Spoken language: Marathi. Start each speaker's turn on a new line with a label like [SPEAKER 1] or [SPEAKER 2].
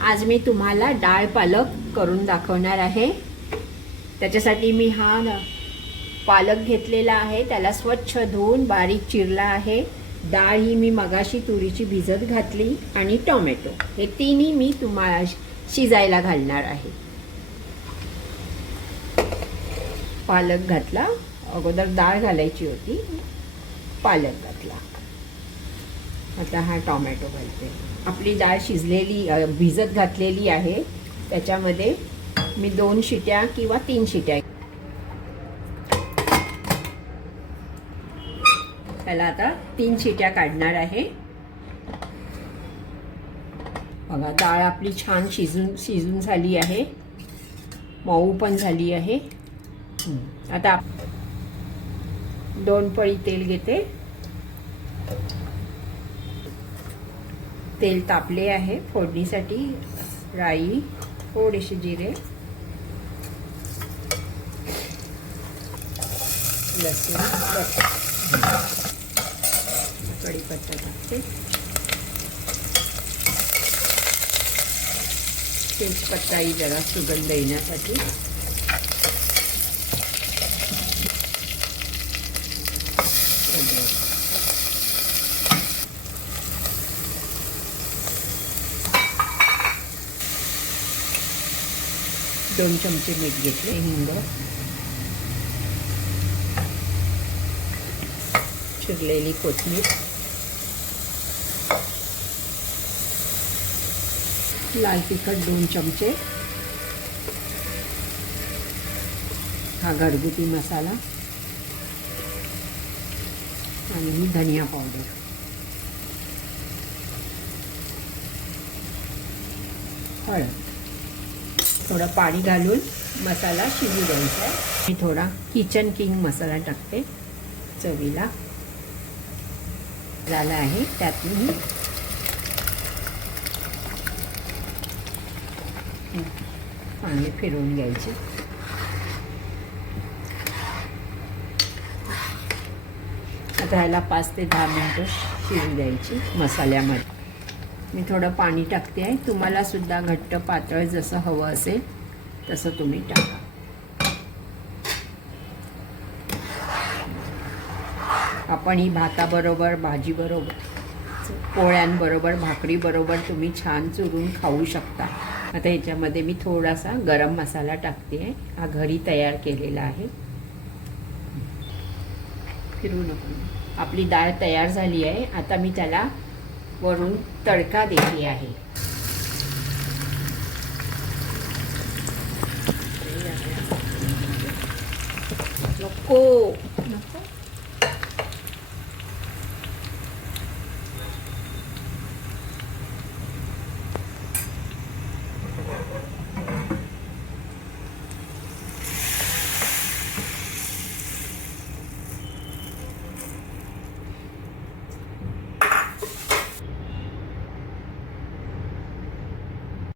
[SPEAKER 1] आज मी तुम्हाला डाळ पालक करून दाखवणार आहे. त्याच्यासाठी मी हा पालक घेतलेला आहे. त्याला स्वच्छ धुवून बारीक चिरला आहे. डाळ ही मी मगाशी तुरीची भिजत घातली आणि टोमॅटो. हे तिन्ही मी तुम्हाला शिजायला घालणार आहे. पालक घातला. अगोदर डाळ घालायची होती. पालक घातला. आता हा टोमॅटो घालते. आपली डाळ शिजलेली भिजत घातलेली आहे. त्याच्यामध्ये मी दोन शिट्या किंवा तीन शिट्या त्याला आता तीन शिट्या काढणार आहे. बघा डाळ आपली छान शिजून शिजून झाली आहे. मऊ पण झाली आहे. आता दोन पळी तेल घेते. तेल तापले आहे. फोडणीसाठी राई थोडेसे जिरे लसूण कढीपत्ता टाकते. तेजपत्ताही जरा सुगंध येण्यासाठी. दोन चमचे मीठ घेतले हिंग. कोथिंबीर. लाल तिखट दोन चमचे. हा घरगुती मसाला. आणि धनिया पावडर. हळद. थोडं पाणी घालून मसाला शिजू द्यायचा आहे. मी थोडा किचन किंग मसाला टाकते चवीला. झाला आहे त्यात मी चांगले फिरवून घ्यायचे. आता ह्याला पाच ते दहा मिनटं शिजू द्यायची मसाल्यामध्ये. मी थोडं पाणी टाकते आहे. तुम्हाला सुद्धा घट्ट पातळ जसं हवं असेल तसं तुम्ही टाका. आपण ही भाताबरोबर भाजीबरोबर पोळ्यांबरोबर भाकरीबरोबर तुम्ही छान चुरून खाऊ शकता. आता ह्याच्यामध्ये मी थोडासा गरम मसाला टाकते आहे. हा घरी तयार केलेला आहे. फिरू नको. आपली डाळ तयार झाली आहे. आता मी त्याला वरून तडका देते आहे. नको.